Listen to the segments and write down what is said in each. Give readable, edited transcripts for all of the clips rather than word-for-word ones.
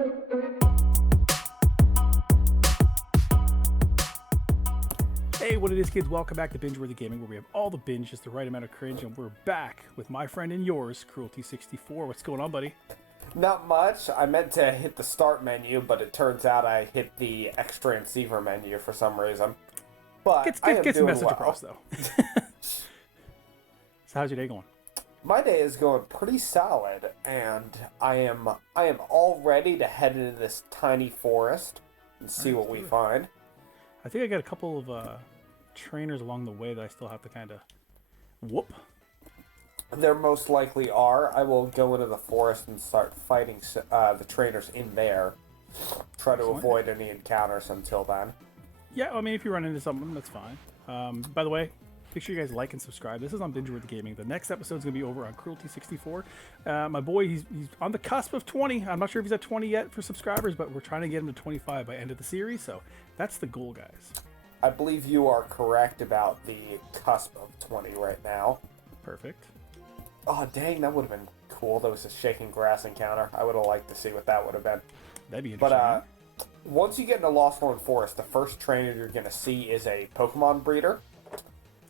Hey, what it is, kids? Welcome back to Binge-Worthy Gaming, where we have all the binge, just the right amount of cringe, and we're back with my friend and yours, Kroolty64. What's going on, buddy? Not much. I meant to hit the start menu, but it turns out I hit the extra and receiver menu for some reason. But Get I am the doing message well. across, though. So how's your day going? My day is going pretty solid, and I am all ready to head into this tiny forest and see what we find. I think I got a couple of trainers along the way that I still have to kind of whoop. There most likely are. I will go into the forest and start fighting the trainers in there. Try to avoid any encounters until then. Yeah, I mean, if you run into something, that's fine. By the way, make sure you guys like and subscribe. This is on Binge-Worthy Gaming. The next episode is going to be over on Kroolty64. My boy, he's on the cusp of 20. I'm not sure if he's at 20 yet for subscribers, but we're trying to get him to 25 by end of the series. So that's the goal, guys. I believe you are correct about the cusp of 20 right now. Perfect. Oh, dang, that would have been cool. There was a shaking grass encounter. I would have liked to see what that would have been. That'd be interesting. But once you get into Lostlorne Forest, the first trainer you're going to see is a Pokemon breeder.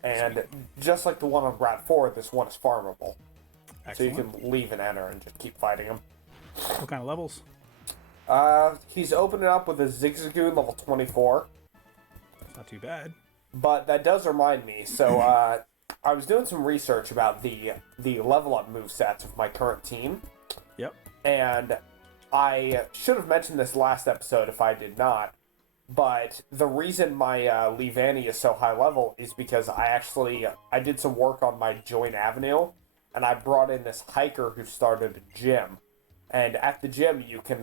And just like the one on Route 4, this one is farmable. Excellent. So you can leave and enter and just keep fighting him. What kind of levels? He's opening up with a Zigzagoon level 24. Not too bad. But that does remind me, so I was doing some research about the level up movesets of my current team. Yep. And I should have mentioned this last episode if I did not. But the reason my Leavanny is so high level is because I did some work on my Joint Avenue, and I brought in this hiker who started a gym. And at the gym, you can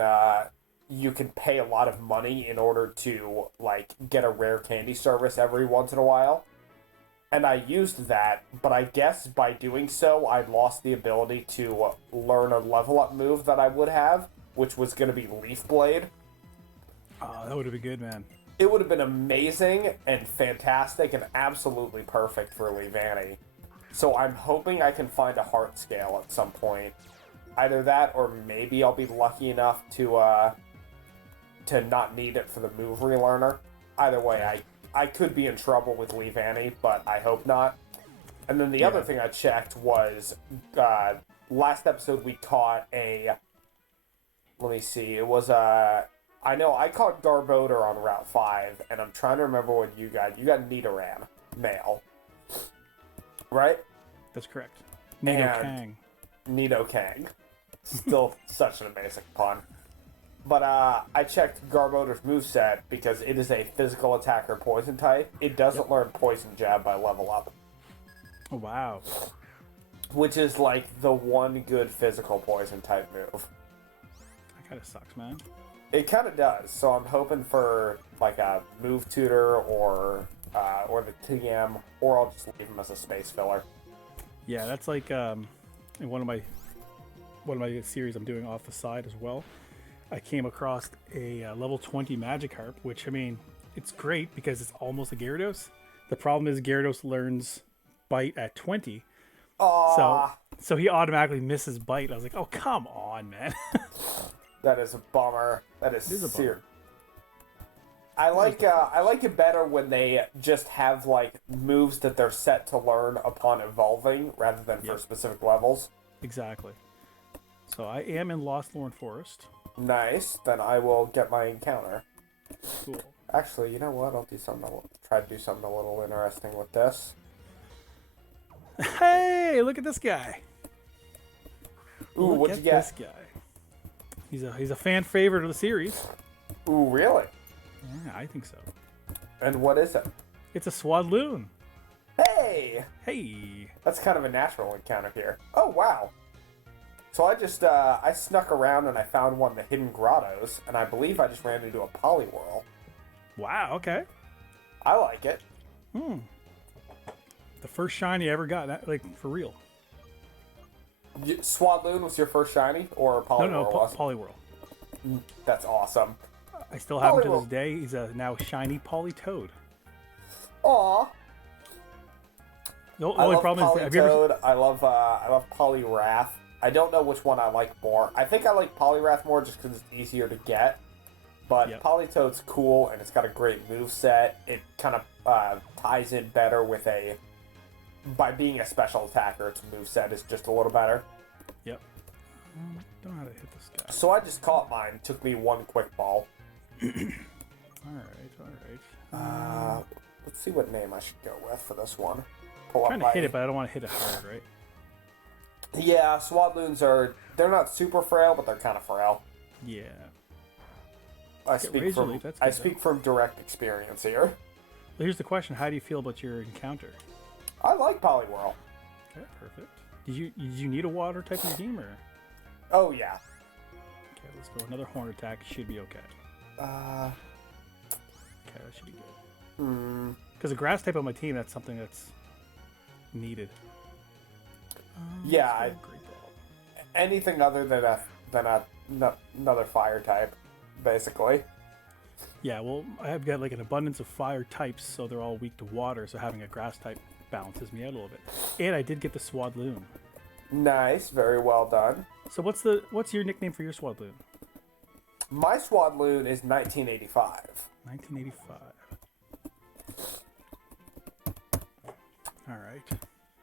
pay a lot of money in order to, like, get a rare candy service every once in a while. And I used that, but I guess by doing so, I lost the ability to learn a level up move that I would have, which was going to be Leaf Blade. Oh, that would have been good, man. It would have been amazing and fantastic and absolutely perfect for Leavanny. So I'm hoping I can find a heart scale at some point. Either that, or maybe I'll be lucky enough to not need it for the move relearner. Either way, I could be in trouble with Leavanny, but I hope not. And then the other thing I checked was, last episode we caught let me see, it was I know I caught Garbodor on Route 5, and I'm trying to remember what you got. You got Nidoran, male. Right? That's correct. Nidoking. Nidoking. Still such an amazing pun. But I checked Garbodor's moveset because it is a physical attacker poison type. It doesn't learn Poison Jab by level up. Oh, wow. Which is like the one good physical poison type move. That kind of sucks, man. It kind of does. So I'm hoping for like a move tutor or the TM, or I'll just leave him as a space filler. Yeah, that's like in one of my series I'm doing off the side as well. I came across a level 20 Magikarp, which, I mean, it's great because it's almost a Gyarados. The problem is Gyarados learns Bite at 20. Aww. So he automatically misses Bite. I was like, oh, come on, man. That is a bummer. That is a bummer. I like it better when they just have like moves that they're set to learn upon evolving rather than for specific levels. Exactly. So I am in Lostlorne Forest. Nice. Then I will get my encounter. Cool. Actually, you know what? I'll try to do something a little interesting with this. Hey, look at this guy. Ooh, what'd you get? This guy. He's a fan favorite of the series. Ooh, really? Yeah, I think so. And what is it? It's a Swadloon. Hey! Hey! That's kind of a natural encounter here. Oh, wow. So I just, I snuck around and I found one of the hidden grottos, and I believe I just ran into a Poliwhirl. Wow, okay. I like it. The first shiny I ever got, that, like, for real. Swadloon was your first shiny, or Poliwhirl? No, was? Poliwhirl. That's awesome. I still have him to this day. He's a now shiny Politoed. Aww. The only problem is, have you ever... I love Poliwrath. I don't know which one I like more. I think I like Poliwrath more just because it's easier to get. But Yep. Politoed's cool, and it's got a great moveset. It kind of ties in better with by being a special attacker, its moveset is just a little better. Yep. Don't know how to hit this guy. So I just caught mine. Took me one quick ball. Alright. Let's see what name I should go with for this one. Pull I'm trying to hit it, but I don't want to hit it hard, right? Yeah, Swadloons they're not super frail, but they're kind of frail. Yeah. I Get speak Razor from Leaf, that's I good, speak from direct experience here. Well, here's the question. How do you feel about your encounter? I like Poliwhirl. Okay, perfect. Did you need a water type in your team, or? Oh yeah. Okay, let's go. Another horn attack should be okay. Okay, that should be good. Because a grass type on my team, that's something that's needed. Yeah, Let's go Great Ball. anything other than another fire type, basically. Yeah, well, I've got like an abundance of fire types, so they're all weak to water. So having a grass type balances me out a little bit. And I did get the Swadloon. Nice, very well done. So what's your nickname for your Swadloon? My Swadloon is 1985. 1985. All right.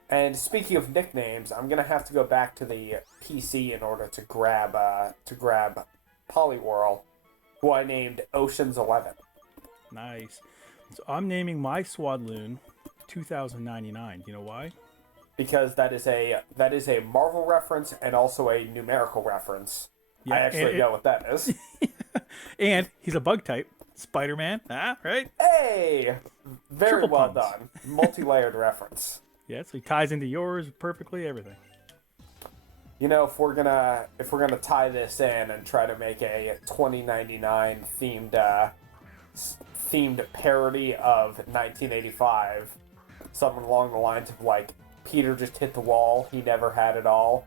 And speaking of nicknames, I'm gonna have to go back to the PC in order to grab Poliwhirl, who I named Ocean's 11. Nice. So I'm naming my Swadloon 2099. You know why? Because that is a Marvel reference and also a numerical reference. Yeah, I actually know what that is. And he's a bug type. Spider-Man. Right? Hey! Very Triple well puns. done. Multi-layered reference. Yeah, so he ties into yours perfectly, everything. You know, if we're gonna tie this in and try to make a 2099 themed parody of 1985, something along the lines of like Peter just hit the wall, he never had it all,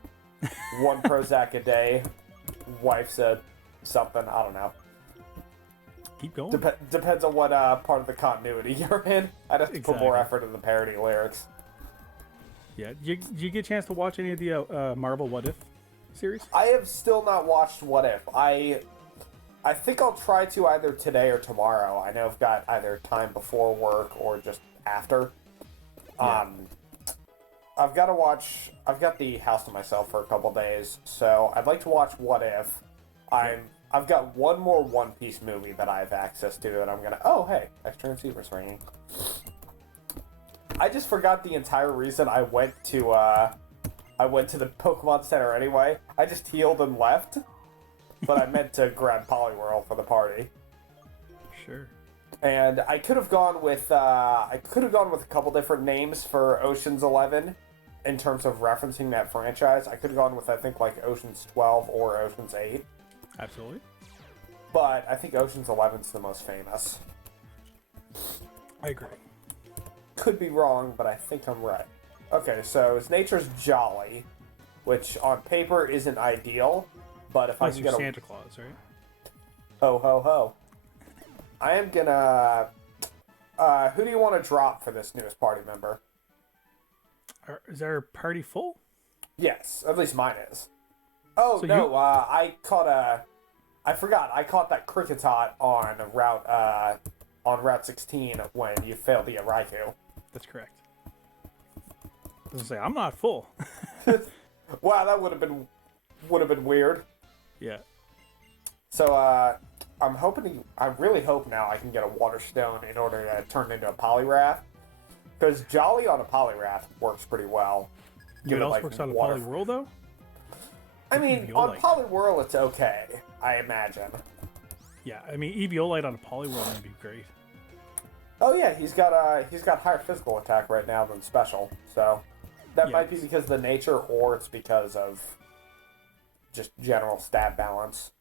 one Prozac a day, wife said something, I don't know. Keep going. Depends on what part of the continuity you're in. I'd have to put more effort in the parody lyrics. Yeah. Did you get a chance to watch any of the Marvel What If series? I have still not watched What If. I think I'll try to either today or tomorrow. I know I've got either time before work or just after. Yeah. I've got the house to myself for a couple days, so I'd like to watch What If. I've got one more One Piece movie that I have access to, and I'm gonna. Oh, hey, extra receivers ringing. I just forgot the entire reason I went to the Pokemon Center anyway. I just healed and left, but I meant to grab Poliwhirl for the party. Sure. And I could have gone with a couple different names for Ocean's 11 in terms of referencing that franchise. I could have gone with I think like Ocean's 12 or Ocean's 8. Absolutely. But I think Ocean's 11's the most famous. I agree. Could be wrong, but I think I'm right. Okay, so his nature's jolly, which on paper isn't ideal, but if I Unless can you're get a Santa Claus, right? ho ho ho, I am gonna. Who do you want to drop for this newest party member? Is our party full? Yes, at least mine is. Oh So no, I forgot. I caught that Kricketot on Route 16 when you failed the Raikou. That's correct. I was gonna say I'm not full. Wow, that would have been weird. Yeah. So I really hope now I can get a Water Stone in order to turn into a Poliwrath, because Jolly on a Poliwrath works pretty well. You know what else works on a Poliwhirl though? I mean, on Poliwhirl it's okay, I imagine. Yeah, I mean Eviolite on a Poliwhirl would be great. Oh yeah, he's got higher physical attack right now than special, so that might be because of the nature, or it's because of just general stat balance.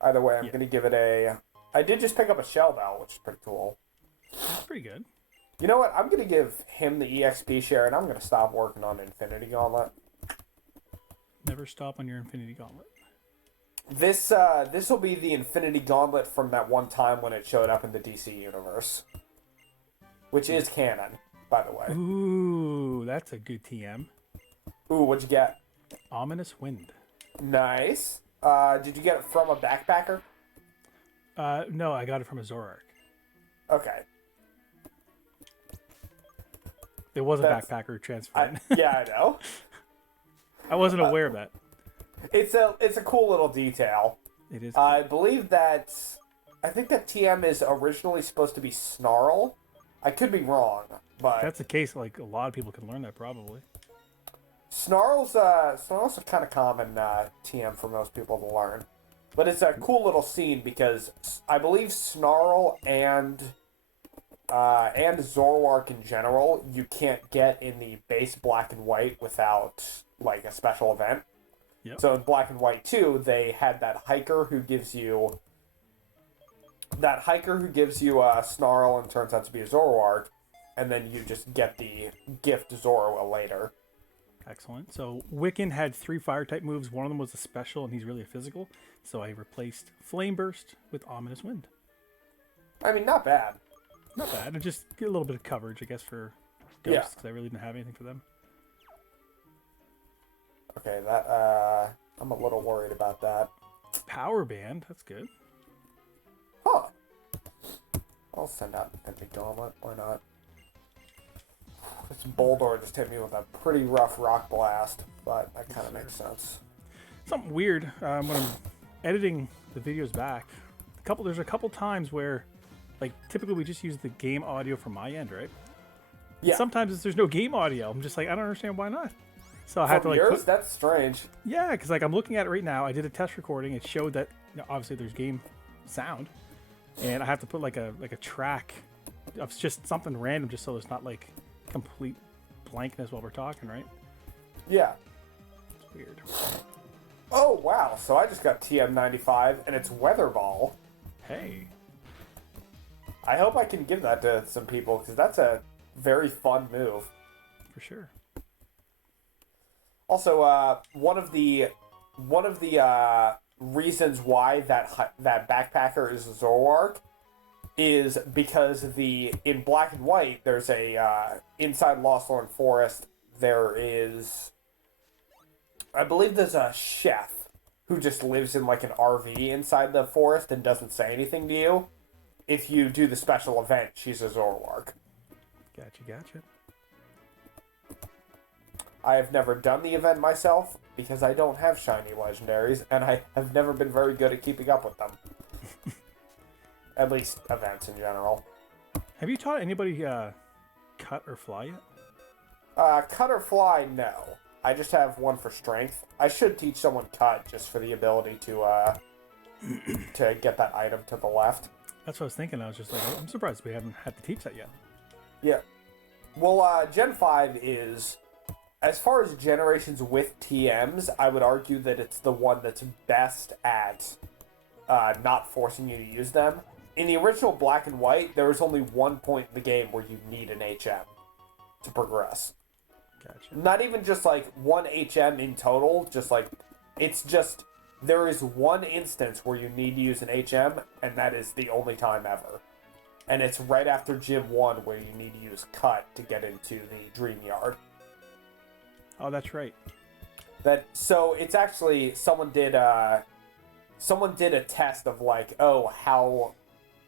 Either way, I'm gonna give it a. I did just pick up a Shell Bell, which is pretty cool. That's pretty good. You know what? I'm gonna give him the EXP share, and I'm gonna stop working on Infinity Gauntlet. Never stop on your Infinity Gauntlet. This will be the Infinity Gauntlet from that one time when it showed up in the DC universe, which is canon, by the way. Ooh, that's a good TM. Ooh, what'd you get? Ominous Wind. Nice. Did you get it from a backpacker? No, I got it from a Zoroark. Okay. There was a backpacker transferred. Yeah, I know. I wasn't aware of that. It's a cool little detail. It is. I believe that... I think that TM is originally supposed to be Snarl. I could be wrong, but... If that's the case, like, a lot of people can learn that, probably. Snarl's a kind of common TM for most people to learn. But it's a cool little scene because I believe Snarl and Zoroark in general, you can't get in the base Black and White without, like, a special event. Yep. So in Black and White 2, they had that hiker who gives you... Snarl and turns out to be a Zoroark, and then you just get the gift Zoro later. Excellent. So Wiccan had 3 fire-type moves. One of them was a special, and he's really a physical. So I replaced Flame Burst with Ominous Wind. I mean, not bad. Not bad. And just get a little bit of coverage, I guess, for Ghosts, because I really didn't have anything for them. Okay, I'm a little worried about that. Power Band. That's good. Huh. I'll send out the Epic Gauntlet. Why not? This Boldor just hit me with a pretty rough rock blast, but that kind of makes sense. Something weird when I'm editing the videos back. There's a couple times where, like, typically we just use the game audio from my end, right? Yeah. Sometimes there's no game audio. I'm just like, I don't understand why not. So I had to, like, yours? That's strange. Yeah, because, like, I'm looking at it right now. I did a test recording. It showed that, you know, obviously there's game sound, and I have to put like a track of just something random, just so there's not like complete blankness while we're talking, right? Yeah. It's weird. Oh wow! So I just got TM95, and it's Weather Ball. Hey. I hope I can give that to some people because that's a very fun move. For sure. Also, one of the reasons why that backpacker is Zoroark is because in Black and White there's a inside Lostlorne Forest there is, I believe there's a chef who just lives in like an RV inside the forest and doesn't say anything to you. If you do the special event, she's a Zoroark. Gotcha. I have never done the event myself because I don't have shiny legendaries, and I have never been very good at keeping up with them. At least events in general. Have you taught anybody cut or fly yet? Cut or fly, no. I just have one for strength. I should teach someone cut just for the ability to get that item to the left. That's what I was thinking. I was just like, I'm surprised we haven't had to teach that yet. Yeah. Well, Gen 5 is... As far as generations with TMs, I would argue that it's the one that's best at not forcing you to use them. In the original Black and White, there was only one point in the game where you need an HM to progress. Gotcha. Not even just like one HM in total, just like, it's just, there is one instance where you need to use an HM, and that is the only time ever. And it's right after Gym 1 where you need to use Cut to get into the Dream Yard. Oh, that's right. So it's actually someone did a test of like, oh, how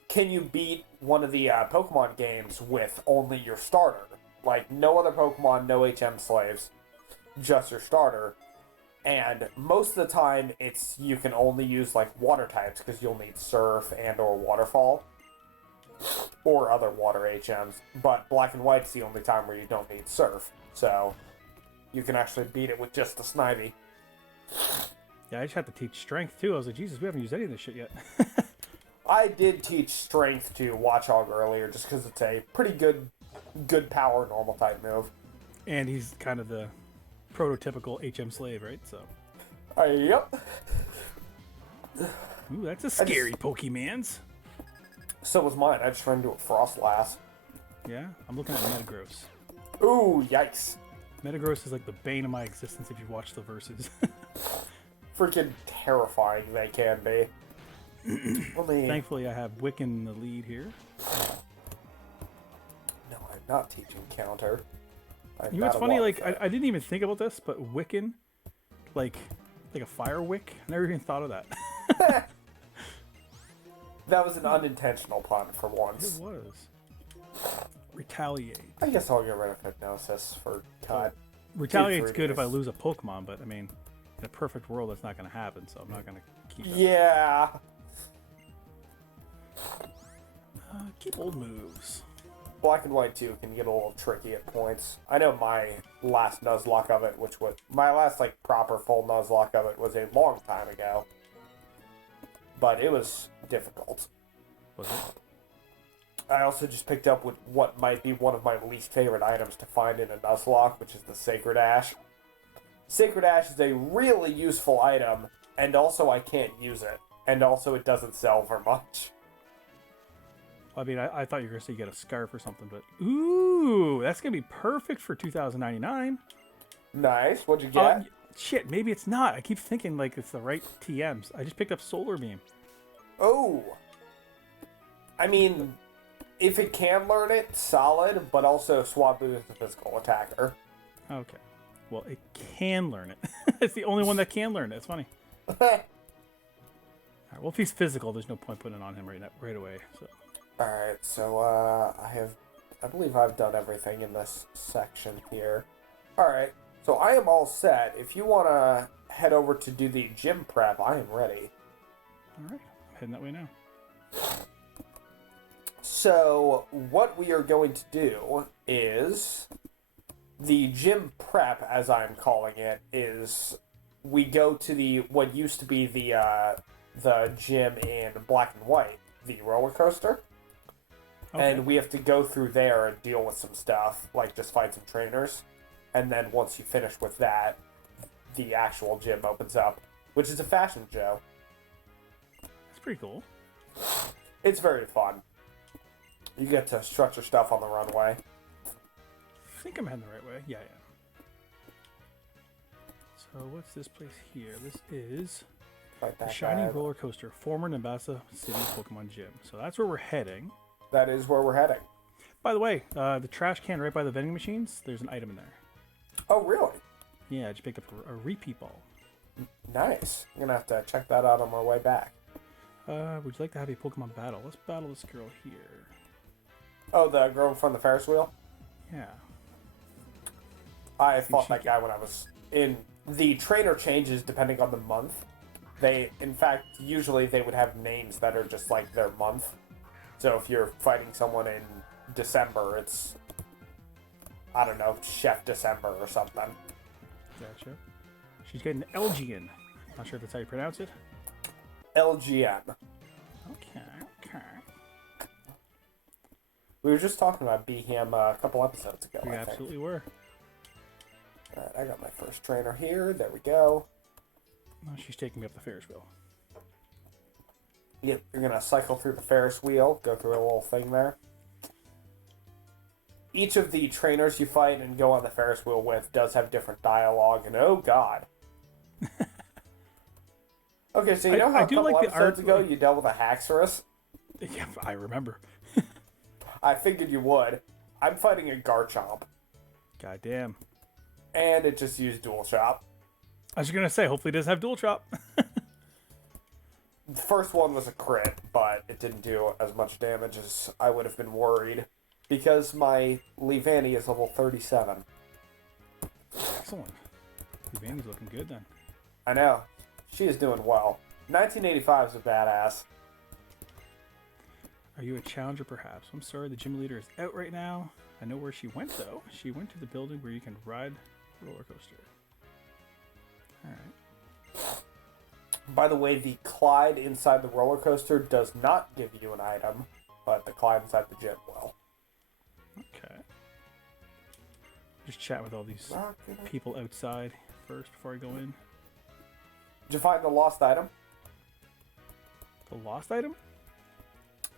can you beat one of the Pokemon games with only your starter? Like no other Pokemon, no HM slaves, just your starter. And most of the time, you can only use like water types because you'll need Surf and or Waterfall or other water HMs. But Black and White's the only time where you don't need Surf. So you can actually beat it with just the Snivy. Yeah, I just had to teach strength too. I was like, Jesus, we haven't used any of this shit yet. I did teach strength to Watchog earlier just because it's a pretty good power normal type move. And he's kind of the prototypical HM slave, right? So. Yep. Ooh, that's a scary Pokemans. So was mine. I just ran into a Frostlass. Yeah, I'm looking at Metagross. Ooh, yikes. Metagross is like the bane of my existence if you watch the verses. Freaking terrifying they can be. Thankfully, I have Wiccan in the lead here. No, I'm not teaching counter. You know what's funny? Like, I didn't even think about this, but Wiccan Like a fire wick? I never even thought of that. That was an unintentional pun for It once. was. Retaliate. I guess I'll get rid of hypnosis for cut. Retaliate's good if I these. lose a Pokemon, but I mean, in a perfect world, that's not going to happen, so I'm not going to keep it. Yeah. Keep old moves. Black and White 2 can get a little tricky at points. I know my last Nuzlocke of it, which was my last like proper full Nuzlocke of it, was a long time ago. But it was difficult. Was it? I also just picked up with what might be one of my least favorite items to find in a Nuzlocke, which is the Sacred Ash. Sacred Ash is a really useful item, and also I can't use it. And also it doesn't sell for much. I mean, I thought you were going to say you get a scarf or something, but ooh, that's going to be perfect for 2099. Nice. What'd you get? Shit, maybe it's not. I keep thinking like it's the right TMs. I just picked up Solar Beam. Oh. I mean, if it can learn it, solid, but also Swablu is a physical attacker. Okay. Well, it can learn it. It's the only one that can learn it. It's funny. All right, well, if he's physical, there's no point putting it on him right away. So. Alright, so I believe I've done everything in this section here. Alright, so I am all set. If you want to head over to do the gym prep, I am ready. Alright, I'm heading that way now. So, what we are going to do is the gym prep, as I'm calling it, is we go to the what used to be the gym in Black and White, the roller coaster. Okay. And we have to go through there and deal with some stuff, like just fight some trainers. And then once you finish with that, the actual gym opens up, which is a fashion show. That's pretty cool. It's very fun. You get to strut your stuff on the runway. I think I'm heading the right way. Yeah. So what's this place here? This is Fight the that Shiny guy. Roller Coaster, former Nabasa City Pokemon Gym. So that's where we're heading. That is where we're heading. By the way, the trash can right by the vending machines, there's an item in there. Oh, really? Yeah, I just picked up a repeat ball. Nice. I'm going to have to check that out on my way back. Would you like to have a Pokemon battle? Let's battle this girl here. Oh, the girl from the Ferris wheel? Yeah. I fought that guy when I was in... The trainer changes depending on the month. They, in fact, usually they would have names that are just like their month. So if you're fighting someone in December, it's, I don't know, Chef December or something. Gotcha. She's getting an Elgian. Not sure if that's how you pronounce it. LGN. Okay. We were just talking about Behem a couple episodes ago, We I think. absolutely were. Alright, I got my first trainer here. There we go. Oh, she's taking me up the Ferris wheel. Yep, you're going to cycle through the Ferris wheel, go through a little thing there. Each of the trainers you fight and go on the Ferris wheel with does have different dialogue, and oh god. Okay, so you know how a couple episodes ago you dealt with a Haxorus? Yeah, I remember. I figured you would. I'm fighting a Garchomp, God damn. and it just used Dual Chop. I was gonna say, hopefully it does have dual chop. The first one was a crit, but it didn't do as much damage as I would have been worried, because my Leavanny is level 37. Excellent. Leavanny's looking good then. I know. She is doing well. 1985 is a badass. Are you a challenger, perhaps? I'm sorry, the gym leader is out right now. I know where she went, though. She went to the building where you can ride the roller coaster. Alright. By the way, the Clyde inside the roller coaster does not give you an item, but the Clyde inside the gym will. Okay. Just chat with all these people outside first before I go in. Did you find the lost item? The lost item?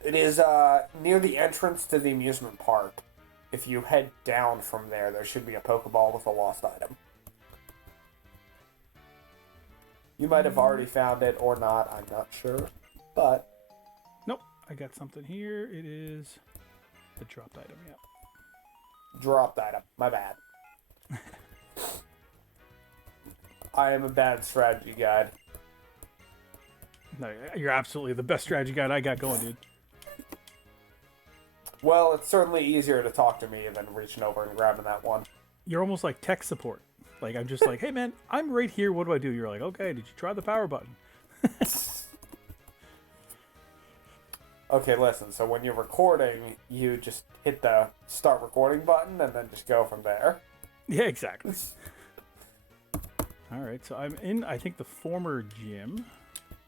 It is near the entrance to the amusement park. If you head down from there, there should be a Pokeball with a lost item. You might have already found it or not, I'm not sure. But Nope. I got something here. It is the dropped item, yeah. dropped item. My bad. I am a bad strategy guide. No, you're absolutely the best strategy guide I got going, dude. Well, it's certainly easier to talk to me than reaching over and grabbing that one. You're almost like tech support. Like, I'm just like, hey, man, I'm right here. What do I do? You're like, okay, did you try the power button? Okay, listen, so when you're recording, you just hit the start recording button and then just go from there. Yeah, exactly. All right, so I'm in, I think, the former gym.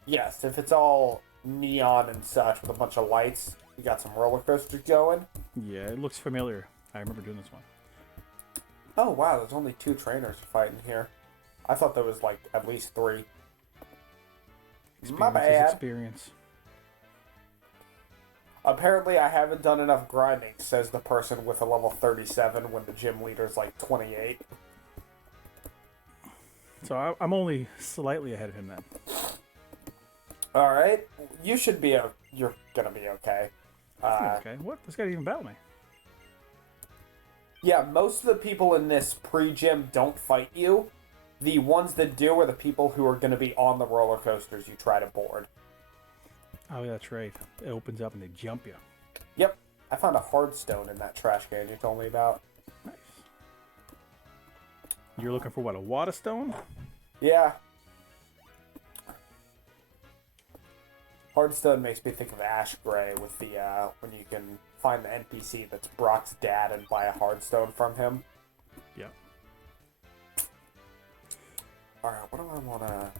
Yes, if it's all neon and such with a bunch of lights, you got some roller coasters going. Yeah, it looks familiar. I remember doing this one. Oh, wow, there's only 2 trainers fighting here. I thought there was, like, at least 3. My bad. Experience. Apparently, I haven't done enough grinding, says the person with a level 37 when the gym leader's, like, 28. So I'm only slightly ahead of him then. Alright, you should be, you're gonna be okay. Okay, what? This guy didn't even battle me. Yeah, most of the people in this pre-gym don't fight you. The ones that do are the people who are going to be on the roller coasters you try to board. Oh, yeah, that's right. It opens up and they jump you. Yep. I found a hard stone in that trash can you told me about. Nice. You're looking for what, a Wada stone? Yeah. Hardstone makes me think of Ash Gray with the, when you can find the NPC that's Brock's dad and buy a Hardstone from him. Yeah. Alright, what do I want to...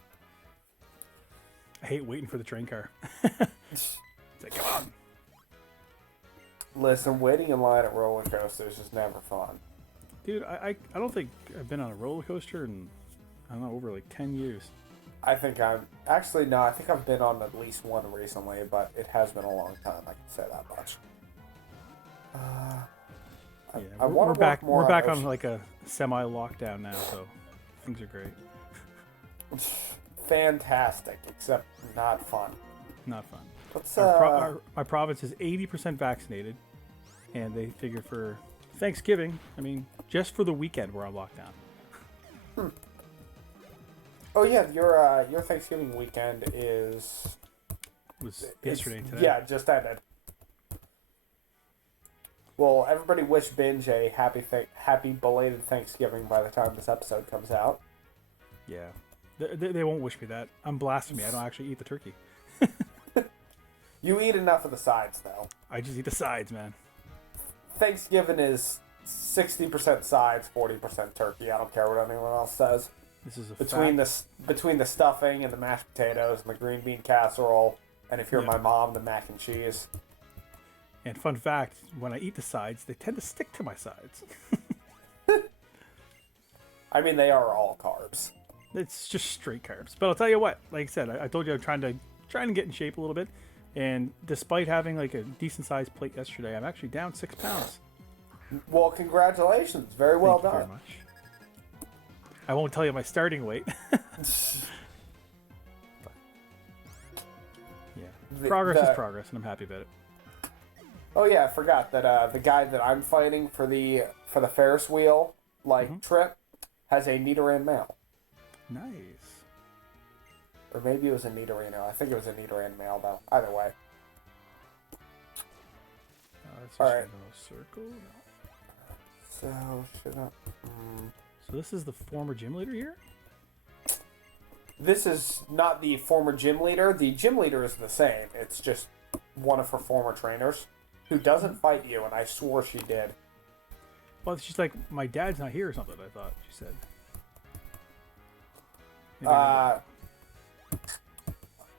I hate waiting for the train car. It's like, come on. Listen, waiting in line at roller coasters is never fun. Dude, I don't think I've been on a roller coaster in, I don't know, over like 10 years. I think I'm... Actually, no, I think I've been on at least one recently, but it has been a long time, I can say that much. Yeah, we're back on like a semi-lockdown now, so things are great. Fantastic, except not fun. Not fun. Let's, my province is 80% vaccinated, and they figure for Thanksgiving, I mean, just for the weekend we're on lockdown. Oh yeah, your Thanksgiving weekend is... Was yesterday, today. Yeah, just ended. Well, everybody wish Binge a happy belated Thanksgiving by the time this episode comes out. Yeah. They won't wish me that. I'm blasphemy. I don't actually eat the turkey. You eat enough of the sides, though. I just eat the sides, man. Thanksgiving is 60% sides, 40% turkey. I don't care what anyone else says. This is a between the stuffing and the mashed potatoes and the green bean casserole, and if you're my mom, the mac and cheese. And fun fact, when I eat the sides, they tend to stick to my sides. I mean, they are all carbs. It's just straight carbs. But I'll tell you what, like I said, I told you I'm trying to get in shape a little bit. And despite having like a decent sized plate yesterday, I'm actually down 6 pounds. Well, congratulations. Very well done. Thank you very much. I won't tell you my starting weight. But, yeah. Progress is progress, and I'm happy about it. Oh yeah, I forgot that the guy that I'm fighting for the Ferris wheel trip has a Nidoran male. Nice. Or maybe it was a Nidorino. I think it was a Nidoran male though. Either way. All right. Circle. So should I? So this is the former gym leader here? This is not the former gym leader. The gym leader is the same. It's just one of her former trainers who doesn't fight you, and I swore she did. Well, she's like, my dad's not here or something, I thought she said.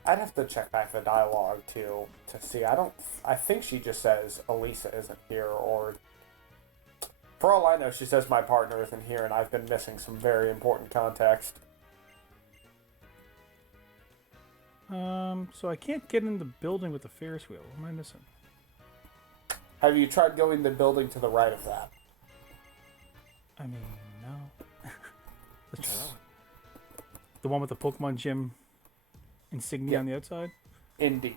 I'd have to check back the dialogue to see. I think she just says Elesa isn't here, or for all I know, she says my partner isn't here, and I've been missing some very important context. So I can't get in the building with the Ferris wheel. What am I missing? Have you tried going the building to the right of that? I mean, no. Let's try that one. The one with the Pokemon gym insignia on the outside? Indeed.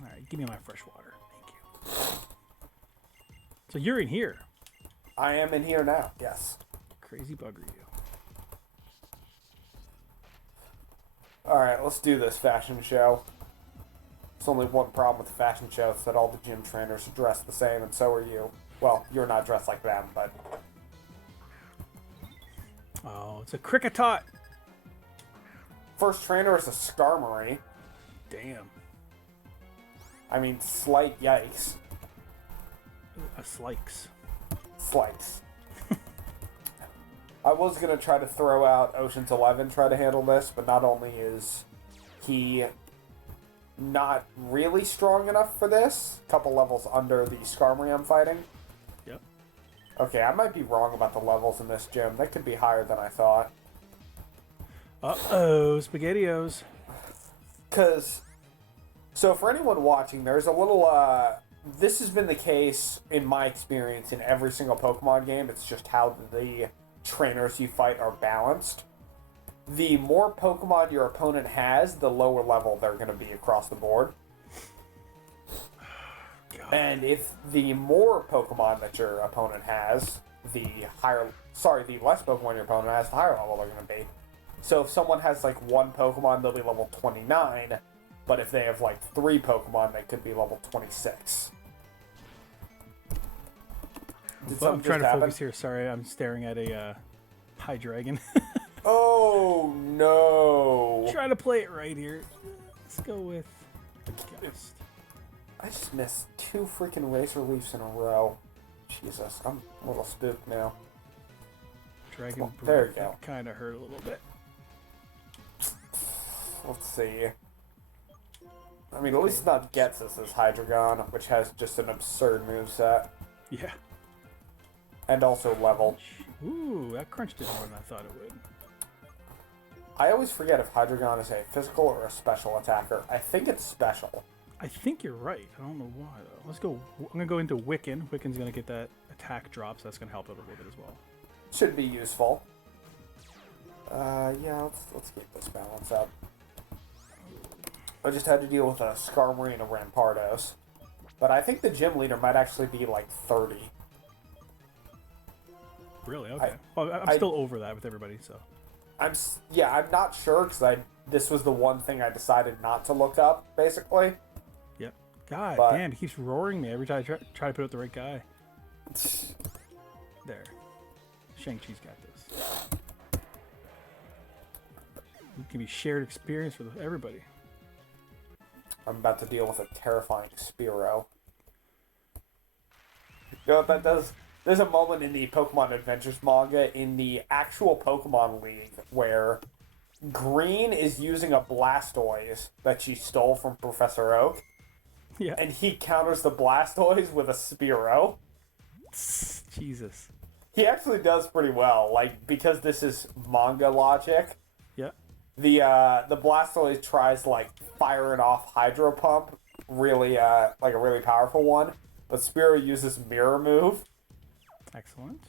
Alright, give me my fresh water. Thank you. So you're in here. I am in here now, yes. Crazy bugger you. Alright, let's do this fashion show. There's only one problem with the fashion show. It's that all the gym trainers are dressed the same, and so are you. Well, you're not dressed like them, but... Oh, it's a cricketot. First trainer is a Skarmory. Damn. I mean, slight yikes. A Slikes. Slice. I was going to try to throw out Ocean's 11, try to handle this, but not only is he not really strong enough for this, a couple levels under the Skarmory I'm fighting. Yep. Okay, I might be wrong about the levels in this gym. They could be higher than I thought. Uh-oh, SpaghettiOs. Because, so for anyone watching, there's a little, this has been the case, in my experience, in every single Pokemon game. It's just how the trainers you fight are balanced. The more Pokemon your opponent has, the lower level they're going to be across the board. God. And if the more Pokemon that your opponent has, the less Pokemon your opponent has, the higher level they're going to be. So if someone has like one Pokemon, they'll be level 29, but if they have like 3 Pokemon, they could be level 26. I'm trying to focus here. Sorry, I'm staring at a Hydreigon. Oh no! Trying to play it right here. Let's go with Gust. I just missed 2 freaking Razor Leafs in a row. Jesus, I'm a little spooked now. Dragon Well, there you Breath go. kind of hurt a little bit. Let's see. I mean, at least it's not Ghetsis' Hydreigon, which has just an absurd moveset. Yeah. And also level. Ooh, that crunched it more than I thought it would. I always forget if Hydreigon is a physical or a special attacker. I think it's special. I think you're right. I don't know why, though. Let's go. I'm going to go into Wiccan. Wiccan's going to get that attack drop, so that's going to help it a little bit as well. Should be useful. Yeah, let's get this balance up. I just had to deal with a Skarmory and a Rampardos. But I think the gym leader might actually be like 30. Really? Okay. I'm still over that with everybody, so. I'm not sure because this was the one thing I decided not to look up, basically. Yep. God But- damn, he keeps roaring me every time I try to put out the right guy. There. Shang-Chi's got this. It can be shared experience for everybody. I'm about to deal with a terrifying Spearow. You know what that does? There's a moment in the Pokemon Adventures manga in the actual Pokemon League where Green is using a Blastoise that she stole from Professor Oak, Yeah. and he counters the Blastoise with a Spearow. Jesus. He actually does pretty well, like, because this is manga logic. Yeah. The Blastoise tries like firing off Hydro Pump, really like a really powerful one, but Spearow uses Mirror Move. Excellent.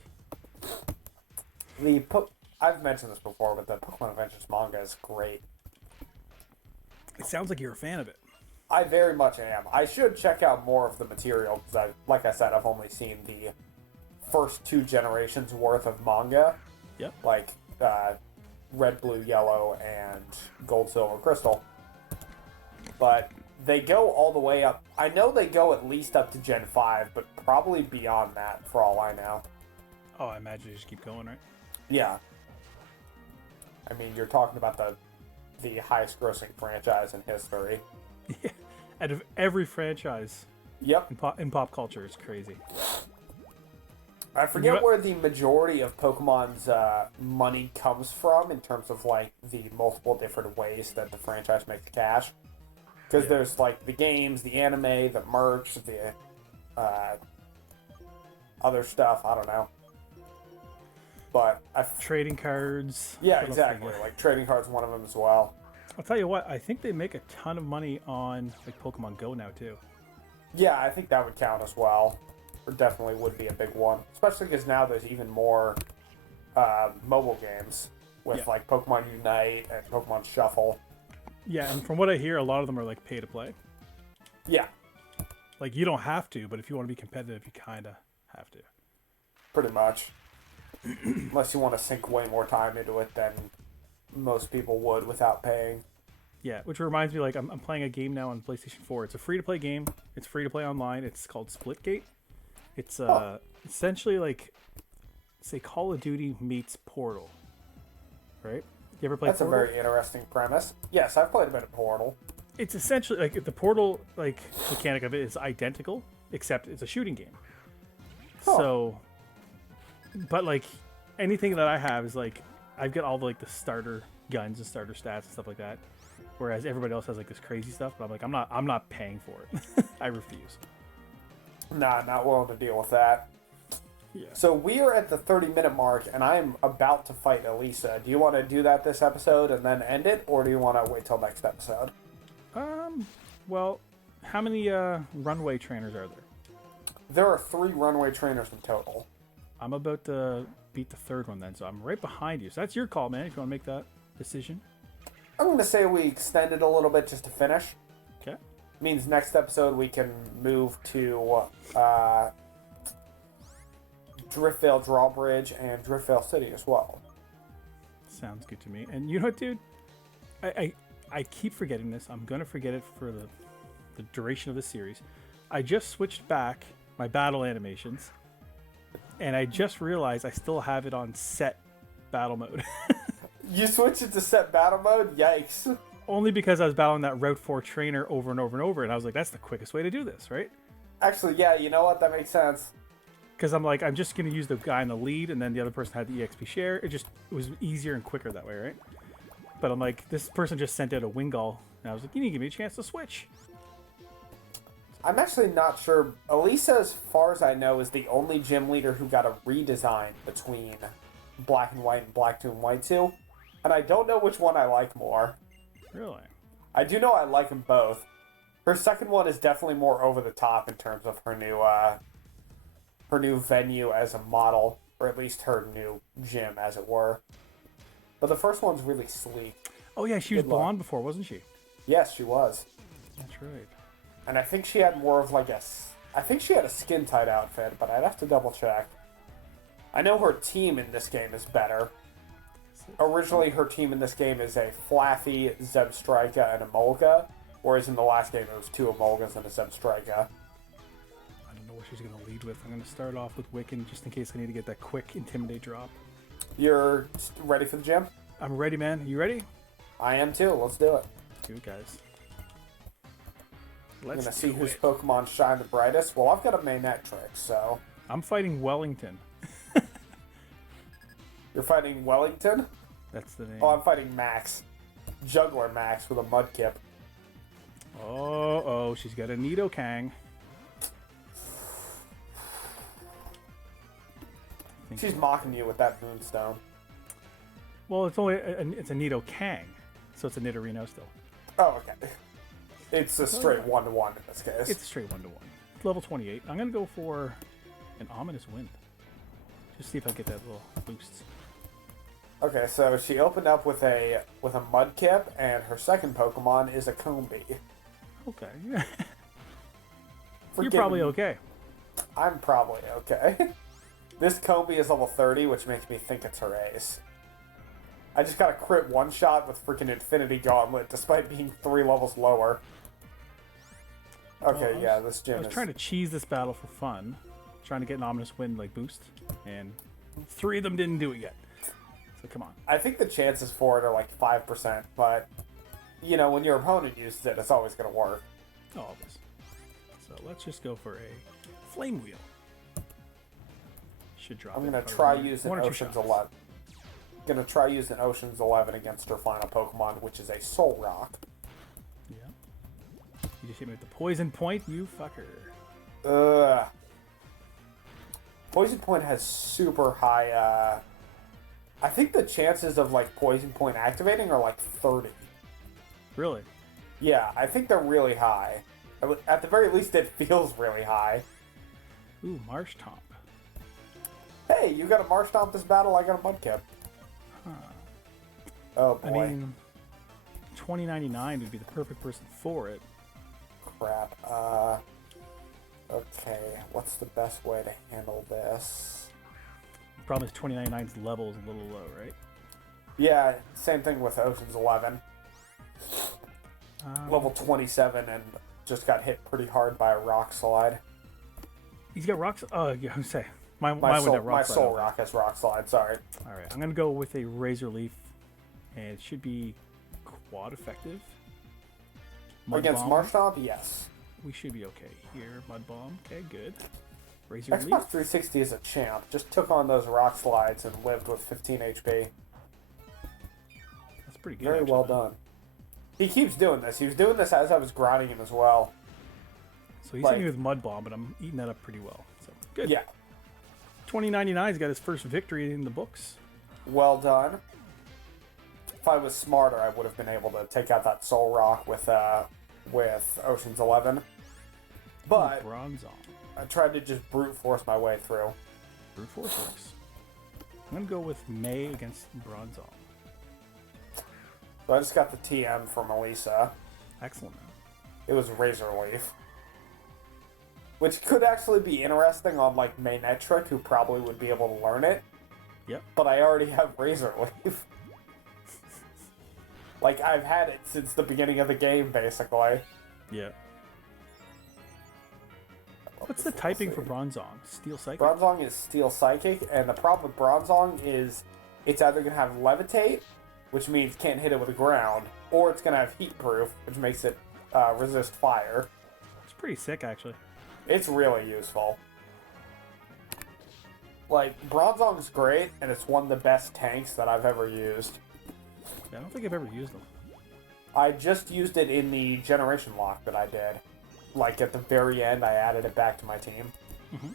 I've mentioned this before, but the Pokemon Adventures manga is great. It sounds like you're a fan of it. I very much am. I should check out more of the material because like I said, I've only seen the first 2 generations worth of manga. Yep. Like Red, Blue, Yellow, and Gold, Silver, Crystal. But they go all the way up. I know they go at least up to Gen 5, but probably beyond that for all I know. Oh, I imagine you just keep going, right? Yeah. I mean, you're talking about the highest grossing franchise in history. Yeah. Out of every franchise Yep. in pop culture, it's crazy. I forget where the majority of Pokemon's money comes from in terms of like the multiple different ways that the franchise makes cash. Because there's like the games, the anime, the merch, the other stuff. I don't know. But Trading cards. yeah, what else they exactly. get? Like trading cards, one of them as well. I'll tell you what. I think they make a ton of money on like Pokemon Go now too. Yeah, I think that would count as well. Or definitely would be a big one, especially because now there's even more mobile games with like Pokemon Unite and Pokemon Shuffle. Yeah, and from what I hear, a lot of them are like pay to play. Yeah, Like you don't have to, but if you want to be competitive, you kind of have to. pretty much. Unless you want to sink way more time into it than most people would without paying. Yeah, which reminds me, like, I'm playing a game now on PlayStation 4. It's a free-to-play game. It's free to play online. It's called Splitgate. It's essentially like, say, Call of Duty meets Portal, right? You ever play That's Portal? a very interesting premise. Yes, I've played a bit of Portal. It's essentially like the Portal like mechanic of it is identical, except it's a shooting game. Huh. So, but like anything that I have is like I've got all the starter guns and starter stats and stuff like that, whereas everybody else has like this crazy stuff. But I'm like I'm not paying for it. I refuse. Nah, not willing to deal with that. Yeah. So we are at the 30-minute mark, and I'm about to fight Elesa. Do you want to do that this episode and then end it, or do you want to wait till next episode? Well, how many runway trainers are there? There are 3 runway trainers in total. I'm about to beat the third one then, so I'm right behind you. So that's your call, man, if you want to make that decision. I'm going to say we extend it a little bit just to finish. Okay. Means next episode we can move to Driftvale Drawbridge and Driftvale City as well. Sounds good to me. And you know what, dude? I keep forgetting this. I'm going to forget it for the duration of the series. I just switched back my battle animations, and I just realized I still have it on set battle mode. You switch it to set battle mode? Yikes. Only because I was battling that Route 4 trainer over and over and over, and I was like, that's the quickest way to do this, right? Actually, yeah, you know what? That makes sense. Because I'm like, I'm just going to use the guy in the lead, and then the other person had the EXP share. It was easier and quicker that way, right? But I'm like, this person just sent out a Wingull, and I was like, you need to give me a chance to switch. I'm actually not sure. Elesa, as far as I know, is the only gym leader who got a redesign between Black and White and Black 2 and White 2. And I don't know which one I like more. Really? I do know I like them both. Her second one is definitely more over the top in terms of her new venue as a model, or at least her new gym, as it were. But the first one's really sleek. Oh yeah, she was blonde before, wasn't she? Yes, she was. That's right. And I think she had more of like I think she had a skin tight outfit, but I'd have to double check. I know her team in this game is better. Originally, her team in this game is a Flaffy, Zebstrika, and a Molga, whereas in the last game it was 2 Emolgas and a Zebstrika. I don't know what she's going to lead with. I'm going to start off with Wiccan just in case I need to get that quick Intimidate drop. You're ready for the gym? I'm ready, man. You ready? I am too. Let's do it. Do it, guys. I'm going to see whose Pokemon shine the brightest. Well, I've got a Manectric, so... I'm fighting Wellington. You're fighting Wellington? That's the name. Oh, I'm fighting Max. Juggler Max with a Mudkip. Oh, she's got a Nidoking. She's mocking you with that Moonstone. Well, it's only it's a Nidoking, so it's a Nidorino still. Oh, okay. It's a straight 1-to-1 in this case. It's a straight 1-to-1. It's level 28. I'm gonna go for an Ominous Wind. Just see if I get that little boost. Okay, so she opened up with a Mudkip, and her second Pokemon is a Combee. Okay. You're probably okay. I'm probably okay. This Combee is level 30, which makes me think it's her ace. I just got a crit one-shot with freaking Infinity Gauntlet, despite being 3 levels lower. Okay, yeah, this gym is... I was trying to cheese this battle for fun. Trying to get an Ominous Wind, like, boost. And 3 of them didn't do it yet. So, come on. I think the chances for it are, like, 5%, but, you know, when your opponent uses it, it's always going to work. Oh, always. So, let's just go for a Flame Wheel. Should drop I'm going to try using Ocean's 11. I'm going to try using Ocean's 11 against her final Pokemon, which is a Soul Rock. Yeah. You just hit me with the Poison Point, you fucker. Ugh. Poison Point has super high, I think the chances of, like, Poison Point activating are, like, 30. Really? Yeah, I think they're really high. At the very least, it feels really high. Ooh, Marsh Tomp. Hey, you got a Marshtomp this battle, I got a Mudkip. Huh. Oh, boy. I mean, 2099 would be the perfect person for it. Crap. Okay, what's the best way to handle this? The problem is 2099's level is a little low, right? Yeah, same thing with Ocean's 11. Level 27 and just got hit pretty hard by a rock slide. He's got rocks. Oh, yeah, I say. My soul rock has rock slide, sorry. All right, I'm going to go with a razor leaf, and it should be quad effective. Against Marshtomp, yes. We should be okay here. Mud bomb, okay, good. Razor Xbox leaf. 360 is a champ. Just took on those rock slides and lived with 15 HP. That's pretty good. Very well done. He keeps doing this. He was doing this as I was grinding him as well. So he's hitting me with mud bomb, but I'm eating that up pretty well. So good. Yeah. 2099's got his first victory in the books. Well done. If I was smarter, I would have been able to take out that Soul Rock with Ocean's 11. But Bronzong. I tried to just brute force my way through. Brute force works. I'm going to go with May against Bronzong. So I just got the TM from Elesa. Excellent. It was Razor Leaf. Which could actually be interesting on, like, Maynetric, who probably would be able to learn it. Yep. But I already have Razor Leaf. Like, I've had it since the beginning of the game, basically. Yeah. What's the typing for Bronzong? Steel Psychic? Bronzong is Steel Psychic, and the problem with Bronzong is it's either going to have Levitate, which means can't hit it with the ground, or it's going to have Heat Proof, which makes it resist fire. It's pretty sick, actually. It's really useful. Like, Bronzong's great, and it's one of the best tanks that I've ever used. Yeah, I don't think I've ever used them. I just used it in the Generation Lock that I did. Like, at the very end, I added it back to my team. Mm-hmm.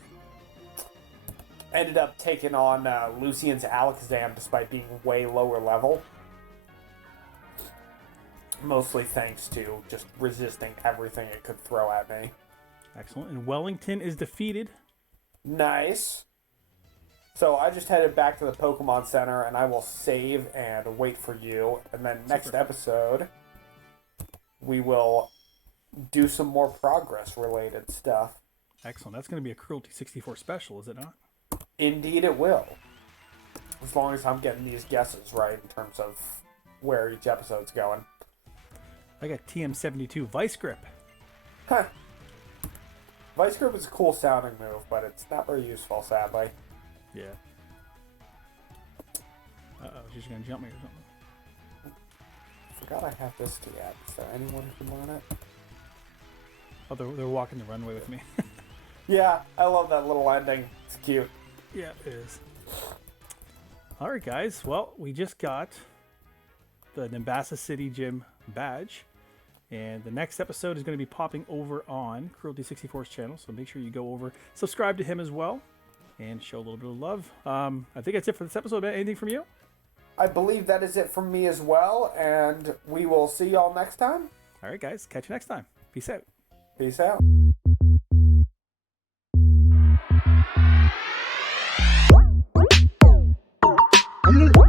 Ended up taking on Lucian's Alakazam despite being way lower level. Mostly thanks to just resisting everything it could throw at me. Excellent. And Wellington is defeated. Nice. So I just headed back to the Pokemon Center, and I will save and wait for you. And then next episode, we will do some more progress-related stuff. Excellent. That's going to be a Kroolty 64 special, is it not? Indeed it will. As long as I'm getting these guesses right in terms of where each episode's going. I got TM72 Vice Grip. Huh. Vice Grip is a cool sounding move, but it's not very useful, sadly. Yeah. Uh-oh, she's going to jump me or something. Forgot I have this to add. Is there anyone who can learn it? Oh, they're walking the runway with me. Yeah, I love that little ending. It's cute. Yeah, it is. All right, guys. Well, we just got the Nimbasa City Gym badge. And the next episode is going to be popping over on Kroolty 64's channel. So make sure you go over, subscribe to him as well, and show a little bit of love. I think that's it for this episode. Anything from you? I believe that is it from me as well. And we will see y'all next time. All right, guys. Catch you next time. Peace out. Peace out. Mm-hmm.